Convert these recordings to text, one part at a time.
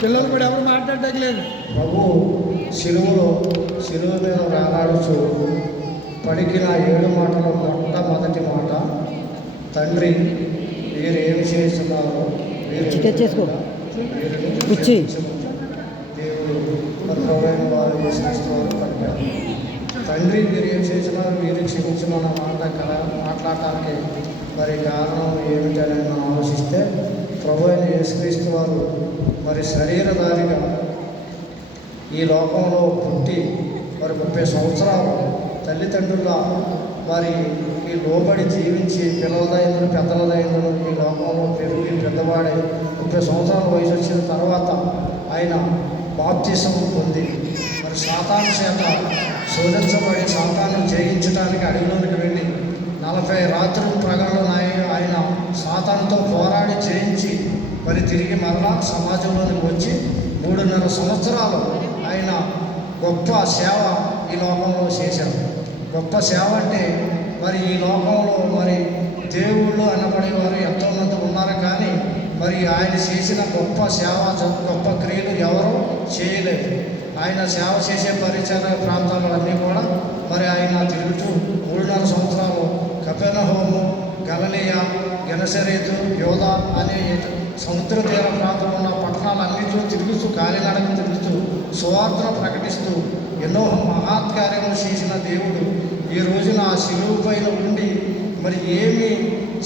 పిల్లలు కూడా ఎవరు మాట్లాడలేదు. ప్రభు శిలువ మీద వేలాడుచు పలికిన 7 మాటలు మొట్టమొదటి మాట, తండ్రి వీరు ఏమి చేస్తున్నారో దేవుడు ప్రభువైన వారు యేసుక్రీస్తువారు పలికారు. తండ్రి వీరు ఏం చేస్తున్నారు, వీరు క్షమించమన్న మాట మాట్లాడటానికి మరి కారణం ఏమిటని మనం ఆలోచిస్తే, ప్రభు అయిన యేసుక్రీస్తు వారు మరి శరీరధారిగా ఈ లోకంలో పుట్టి మరి 30 సంవత్సరాలు తల్లిదండ్రుల మరి ఈ లోబడి జీవించి పిల్లలదైందును పెద్దలదైందును ఈ లోకంలో పెరిగి పెద్దవాడే 30 సంవత్సరాల వయసు వచ్చిన తర్వాత ఆయన బాప్తిసం పొంది మరి సాతాను చేత శోధించబడి సాతాను జయించడానికి అడవిలోనికి వెళ్ళి 40 రాత్రులు ప్రగడలో ఆయన సాతానుతో పోరాడి జయించి మరి తిరిగి మరలా సమాజంలోనికి వచ్చి 3.5 సంవత్సరాలు ఆయన గొప్ప సేవ ఈ లోకంలో చేశారు. గొప్ప సేవ అంటే మరి ఈ లోకంలో మరి దేవుళ్ళు అనబడేవారు ఎంతోమంది ఉన్నారు, కానీ మరి ఆయన చేసిన గొప్ప సేవ గొప్ప క్రియలు ఎవరూ చేయలేదు. ఆయన సేవ చేసే పరిచయ ప్రాంతాలన్నీ కూడా మరి ఆయన తిరుగుతూ 3.5 సంవత్సరాలు కపెర్నహూము, గలిలయ, గెనసరేతు, యోధా అనే సముద్ర తీర ప్రాంతంలో ఉన్న పట్టణాలన్నింటిలో తిరుగుతూ కాలినడక తిరుగుతూ సువార్తను ప్రకటిస్తూ ఎన్నో మహత్కార్యములు చేసిన దేవుడు ఈ రోజున ఆ శిలువ పైన ఉండి మరి ఏమీ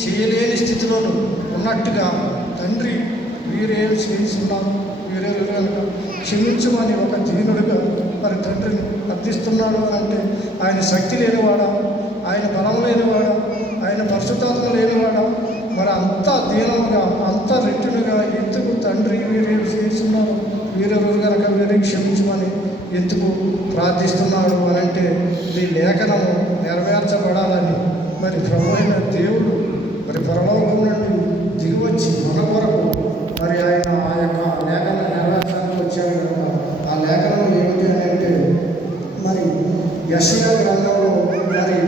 చేయలేని స్థితిలోనూ ఉన్నట్టుగా తండ్రి వీరేం చేస్తున్నారు, వీరే క్షమించమని ఒక దీనుడుగా మరి తండ్రిని అర్థిస్తున్నాడు అంటే ఆయన శక్తి లేనివాడా, ఆయన బలం లేనివాడా, ఆయన పరిశుద్ధాత్మ లేనివాడా, మరి అంత దీనముగా అంత రెట్టునుగా ఎందుకు తండ్రి వీరేం చేస్తున్నారు, వీరెవరు కనుక వీరే క్షమించమని ఎందుకు ప్రార్థిస్తున్నాడు అని అంటే ఈ లేఖనము నెరవేర్చబడాలని మరి ప్రభు అయిన దేవుడు మరి పరలోకం నుండి దిగివచ్చి మన కొరకు మరి ఆయన ఆ యొక్క లేఖన నెరవేర్చడానికి వచ్చాడు కనుక ఆ లేఖనం ఏమిటి అని అంటే మరి యెషయా గ్రంథంలో మరి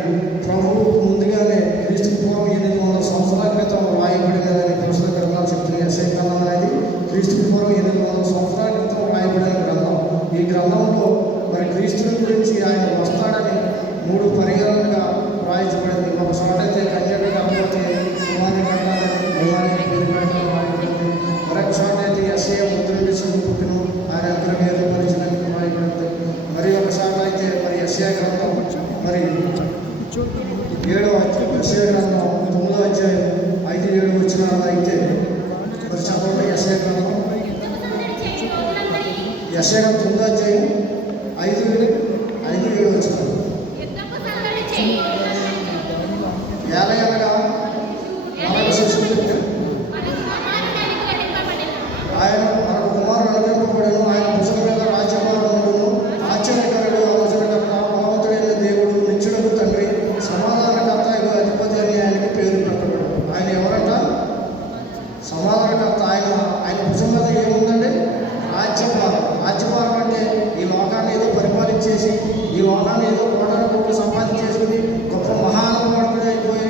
ప్రభువు ముందుగానే క్రీస్తు పూర్వం 800 సంవత్సరాల క్రితం రాయబడినదని పరిశుద్ధ గ్రంథాలు చెప్తున్నాయి. యెషయా గ్రంథం అనేది క్రీస్తు పూర్వం 800 సంవత్సరాల క్రితం రాయబడిన గ్రంథం. ఈ గ్రంథంలో మరి క్రీస్తుని గురించి ఆయన వస్తాడని 3 పర్యాలుగా రాయించబడింది. ఒక చోట అయితే కన్యక కాకపోతే కుమారి కట్టాలని కుమారి పేరు పెట్టాలని రాయబడింది. మరొక చోట అయితే యెషయా ముద్రుడి శిశువు పుట్టును ఆయన అనుగ్రహం ఏర్పరిచినట్టు రాయబడింది. మరి ఒక చోట అయితే మరి యెషయా గ్రంథం మరి 7వ అధ్యాయం యెషయా గ్రంథం 9వ అధ్యాయం 5-7 వచనాలు అయితే మరి చదవండి. యెషయా గ్రంథం 9వ అధ్యాయం 5-7 వచనాలు. ఏలయనగా మనకు శిశువు పుట్టెను, ఆయన మనకు కుమారుడు అనుగ్రహింపబడెను, ఆయన భుజం మీద రాజ్యభారం ఉండును. ఆశ్చర్యకరుడు, ఆలోచనకర్త, బలవంతుడైన దేవుడు, నిత్యుడగు తండ్రి, సమాధానకర్త, అధిపతి అని ఆయనకు పేరు పెట్టబడు. ఆయన ఎవరంట? సమాధానకర్త. ఆయన భుజం మీద ఏముందండి? రాజ్యభారం. రాజ్యభారం అంటే ఈ లోకాన్ని ఏదో పరిపాలించేసి ఈ లోకాన్ని ఏదో కోటాను సంపాదించేసుకుని గొప్ప మహానుభావుడైపోయి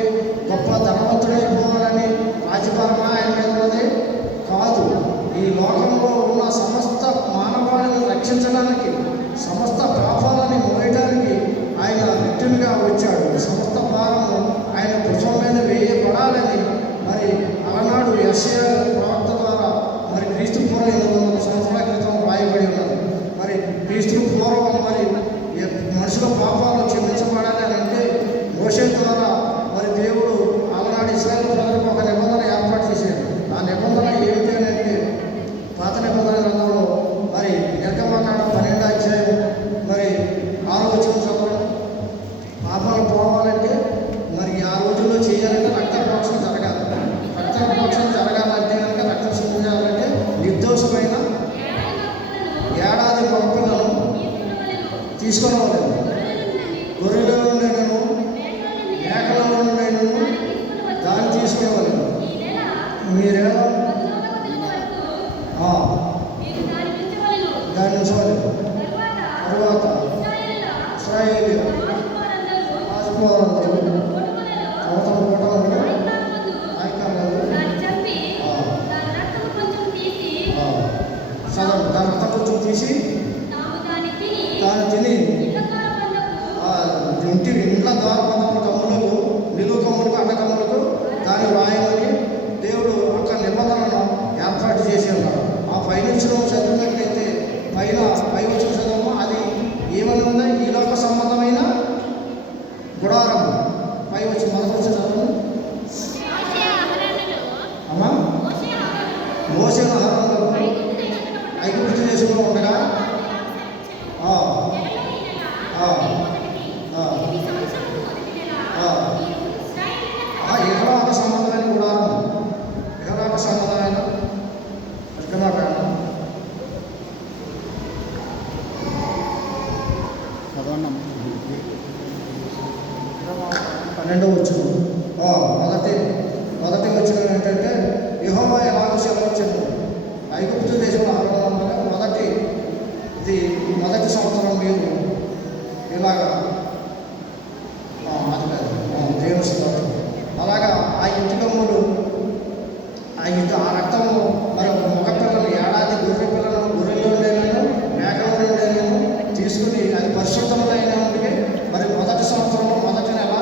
గొప్ప ధనవంతుడైపోవాలని రాజ్యభారమా ఆయన మీద ఉన్నది కాదు. ఈ లోకంలో ఉన్న సమస్త మానవాళిని రక్షించడానికి, సమస్త పాపాలని మోయడానికి ఆయన నిత్యునిగా వచ్చాడు. సమస్త భారము ఆయన భుజం మీద వేయబడాలని మరి అలనాడు యెషయా ప్రవక్త ద్వారా మరి క్రీస్తు పూర్వం 800 సంవత్సరాల క్రితం రాయబడి ఉన్నది. మరి క్రీస్తు పూర్వం మరి మనుషుల పాపాలు క్షమించబడాలి అని అంటే మోషే ద్వారా మరి దేవుడు అలనాడు ఇశ్రాయేలు ప్రజలకు ఒక నిబంధన ఏర్పాటు చేశాడు. ఆ నిబంధన ఏమిటి అని అంటే పాత నిబంధన గ్రంథంలో మరి నిర్గమకాండం 12వ అధ్యాయం మరి 6వ వచనం చదవండి. పాపాలు పోవాలంటే మరి ఆ రోజుల్లో చేయాలంటే రక్తప్రోక్షణ జరగాలి. రక్తప్రోక్షణ జరగాలంటే కనుక రక్తం శుద్ధి చేయాలంటే నిర్దోషమైన ఏడాది గొప్పలను తీసుకురావాలి. గొర్రెల నుండైనను మేకల నుండైనను దాన్ని తీసుకురావాలి. మీరేమో దాన్ని ఉంచవాలి. తరువాత ఇశ్రాయేలీయులు రాజకుమారులందరూ అవతల కోటలను ఆయకాలను చదవండి. దాని రక్తం కొంచెం తీసి దాన్ని తిని ఇంట్లో ద్వారబంధముల కమ్ములకు, నిలువు కమ్ములకు, అడ్డ కమ్ములకు దాని రాయమని దేవుడు ఒక నిబంధనను ఏర్పాటు చేసి ఉన్నాడు. ఆ పైనుంచిన చదివినట్లయితే పై వచ్చిన చదువు అది ఏమని ఉందా? ఈ లోక సంబంధమైన గుడారం. పై వచ్చి మొదటి వచ్చిన చదువు అమ్మా, మోసే ఆహారంలో ఐగుప్తు దేశంలో ఉండగా ఇహలోక సంబంధమైన గుడారం, ఇహలోక సంబంధమైన చదవన్నాం 12వ వచనం. మొదటి వచనం ఏంటంటే యెహోవా ఎలాగో సెలవిచ్చాడు. ఐగుప్తు దేశంలో ఆరంభంగా మొదటి సంవత్సరం మీరు ఇలాగా దేవుని స్తోత్రం. అలాగా ఆ ఇంటి గమ్ములు ఆ రక్తము మరి మగ పిల్లలు, ఏడాది గొర్రె పిల్లలు, గొర్రెల్లో ఉండేనేమో, మేకలో ఉండేనేమో తీసుకుని అది పరిశుద్ధమైనప్పటికీ మరి మొదటి సంవత్సరంలో మొదటి నెల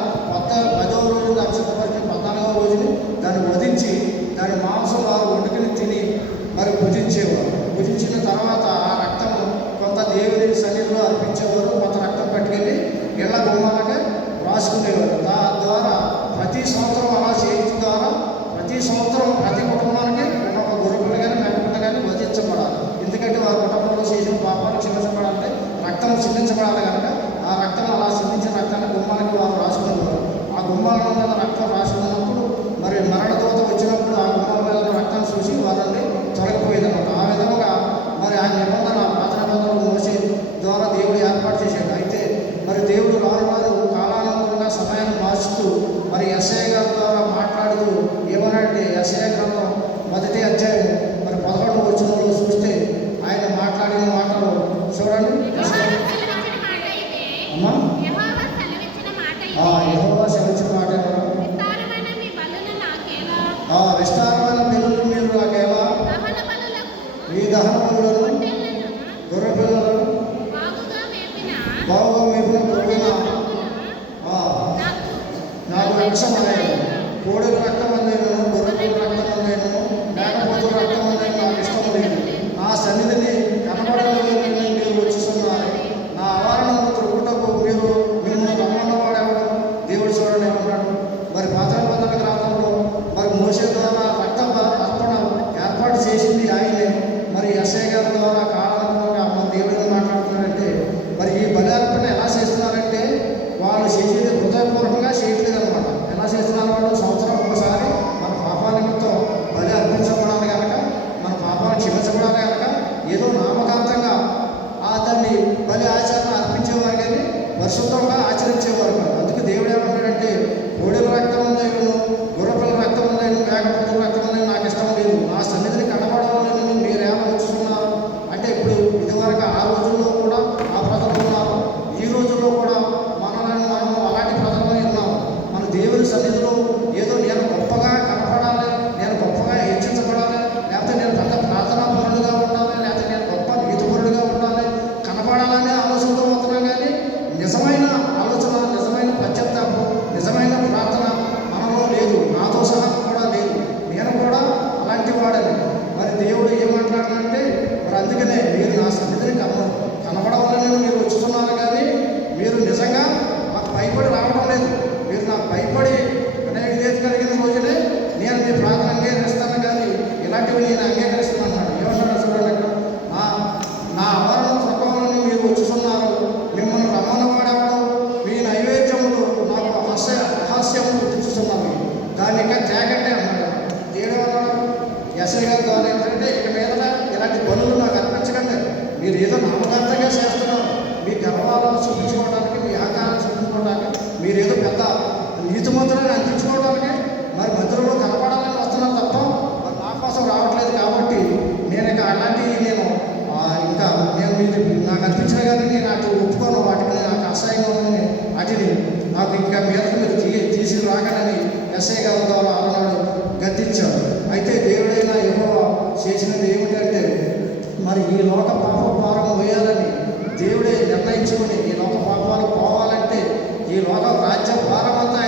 10వ రోజు దాని సిద్ధపరిచి 14వ రోజుని దాన్ని వధించి దాని మాంసం వారు వండుకుని తిని మరి భుజించేవారు. భుజించిన తర్వాత ఆ రక్తము కొంత దేవుని సన్నిధిలో అర్పించేవారు, కొంత రక్తం పట్టుకెళ్ళి ఇళ్ల గుమ్మాలకే రాసుకునేవారు. ద్వారా ప్రతి సంవత్సరం అలా చేయడం ద్వారా ప్రతి సంవత్సరం ప్రతి కుటుంబానికి ఒక గొర్రెపిల్ల కానీ మేకపిల్ల కానీ వధించబడాలి. ఎందుకంటే వారి కుటుంబంలో చేసిన పాపాలు క్షమించబడాలంటే రక్తం చిందించబడాలి కనుక ఆ రక్తం అలా చిందించిన రక్తాన్ని గుమ్మాలకి వారు రాసుకునేవారు. ఆ గుమ్మాల మీద రక్తం రాసుకున్నప్పుడు మరి మరణదూత వచ్చినప్పుడు ఆ గుమ్మాల మీద రక్తాన్ని చూసి వారిని తొలగిపోయేదన్నమాట. ఆ విధంగా మరి ఆ నిబంధన పాత నిబంధనలు మోసే ద్వారా దేవుడు ఏర్పాటు చేశాడు. అయితే మరి దేవుడు రాను కాలానుగుణంగా సమయాన్ని మార్చుతూ మరి యెషయా గారి ద్వారా మాట్లాడుతూ ఏమనంటే యెషయా గ్రంథం 1వ అధ్యాయం మరి 11వ వచనంలో చూస్తే ఆయన మాట్లాడిన మాటలు చూడండి. అమ్మా, యెహోవా సెలవిచ్చిన మాట విస్తారమైన పిల్లలు మీరు నాకేలా, ఈ దహన పనులను గొర్రె పిల్లలను బాగుగా మేపిన కోడిన నాకు రక్షమయ్యాను. కోడిల రక్తం అందేను, గొర్రెల రక్తం అందేను, మేకపోతుల రక్తం అందేను నాకు ఇష్టం లేదు. నా సన్నిధిని కనబడలేదు మీరు వచ్చిస్తున్నారు. నా ఆవరణను త్రొక్కుటకు మిమ్మల్ని రమ్మన్నవాడేవాడు. దేవుడు చూడండి ఏమన్నాడు. మరి పాత నిబంధన గ్రంథంలో మరి మోసే ద్వారా రక్త అర్పణ ఏర్పాటు చేసింది ఆయనే. మరి యెషయా గారి ద్వారా కాలానుగుణంగా మన దేవుడిని మాట్లాడుతున్నారంటే మరి ఈ బలి అర్పణ ఎలా చేస్తున్నారంటే వాళ్ళు చేసేది హృదయపూర్వకంగా చేయట్లేదు అనమాట. ఎలా చేస్తున్నారు? వాళ్ళు సంవత్సరం ఒకసారి మన పాపాల నిమిత్తం బలి అర్పించబడాలి కనుక, మన పాపాలు క్షమించబడాలి కనుక ఏదో నామకాంతంగా దాన్ని బలి ఆచరణ అర్పించేవారు కానీ పరిశుద్ధంగా ఆచరించేవారు కాదు. అందుకే దేవుడు ఏమంటాడంటే కోడెల రక్తం ఉందేను, గుర్రపిల్ల రక్తం ఉందేను, మేకపోతుల రక్తం ఉందేను నాకు ఇష్టం లేదు. నా సన్నిధిని కనబడవాలని మీరేమో వచ్చుతున్నారు అంటే ఇప్పుడు ఇదివరకు ఆ రోజుల్లో కూడా ఆ ప్రజలు ఉన్నారు, ఈ రోజుల్లో కూడా మనం అలాంటి ప్రజలమే ఉన్నాము. మన దేవుని సన్నిధిలో ఏదో నేను గొప్పగా కనపడాలి, నేను గొప్పగా హెచ్చించబడాలి, లేకపోతే నేను పెద్ద ప్రార్థనా పరుడుగా ఉండాలి, లేకపోతే నేను గొప్ప నీతిపరుడుగా ఉండాలి, కనపడాలనే ఆలోచనతో పోతున్నాం. కానీ నిజమైన ఆలోచన, నిజమైన పశ్చాత్తాపం, నిజమైన ప్రార్థన మనలో లేదు, నాతో సహా కూడా లేదు. నేను కూడా అలాంటి వాడని. మరి దేవుడు ఏమంటాడంటే మరి అందుకనే మీరు నా సన్నిధిని కనబడవాలని మీరు వచ్చుతున్నారు కానీ మీరు నిజంగా నాకు భయపడి రావడం లేదు. మీరు నాకు భయపడి విధేయత కలిగిన రోజునే నేను మీ ప్రార్థన అంగీకరిస్తాను కానీ ఇలాంటివి నేను అంగీకరిస్తున్నాను. ఏమన్నాడు చూడండి అక్కడ, నా ఆవరణ త్రొక్కవాలని మీరు వచ్చుతున్నారు. మిమ్మల్ని రమ్మన్నవాడేవాడు. మీ నైవేద్యములు నాకు రహస్యము గుర్తించుతున్నాను. దాన్ని ఇంకా తేగట్టే అన్నాడు. దేవుడు అన్నాడు యెషయా గారి ద్వారా ఏంటంటే ఇక మీద ఇలాంటి పనులు నాకు అర్పించకండి. మీరు ఏదో నామకాంతంగా చేస్తున్నారు. మీ గర్వాలను చూపించుకోవడానికి, మీ ఆకారాన్ని చూపించుకోవడానికి, మీరేదో పెద్ద నీతిమంతులను అందించుకోవడానికి మరి మందిరంలో కనపడాలని వస్తున్నారు తప్ప మరి నా కోసం రావట్లేదు. కాబట్టి నేను ఇక అలాంటివి నేను నాకు అనిపించిన కానీ నేను అటు ఒప్పుకోను. వాటిని నాకు అసహ్యంగా ఉందని వాటిని నాకు ఇంకా మీదకు మీరు తీసి రాకనని యెషయా గారి ద్వారా అన్నాడు, గద్దించాడు. అయితే దేవుడైన యెహోవా చేసినది ఏమిటంటే మరి మరి ఈ లోక పాప భారం వేయాలని దేవుడే నిర్ణయించుకొని ఈ లోక పాపాలు పోవాలంటే ఈ లోక రాజ్య భారం అంతా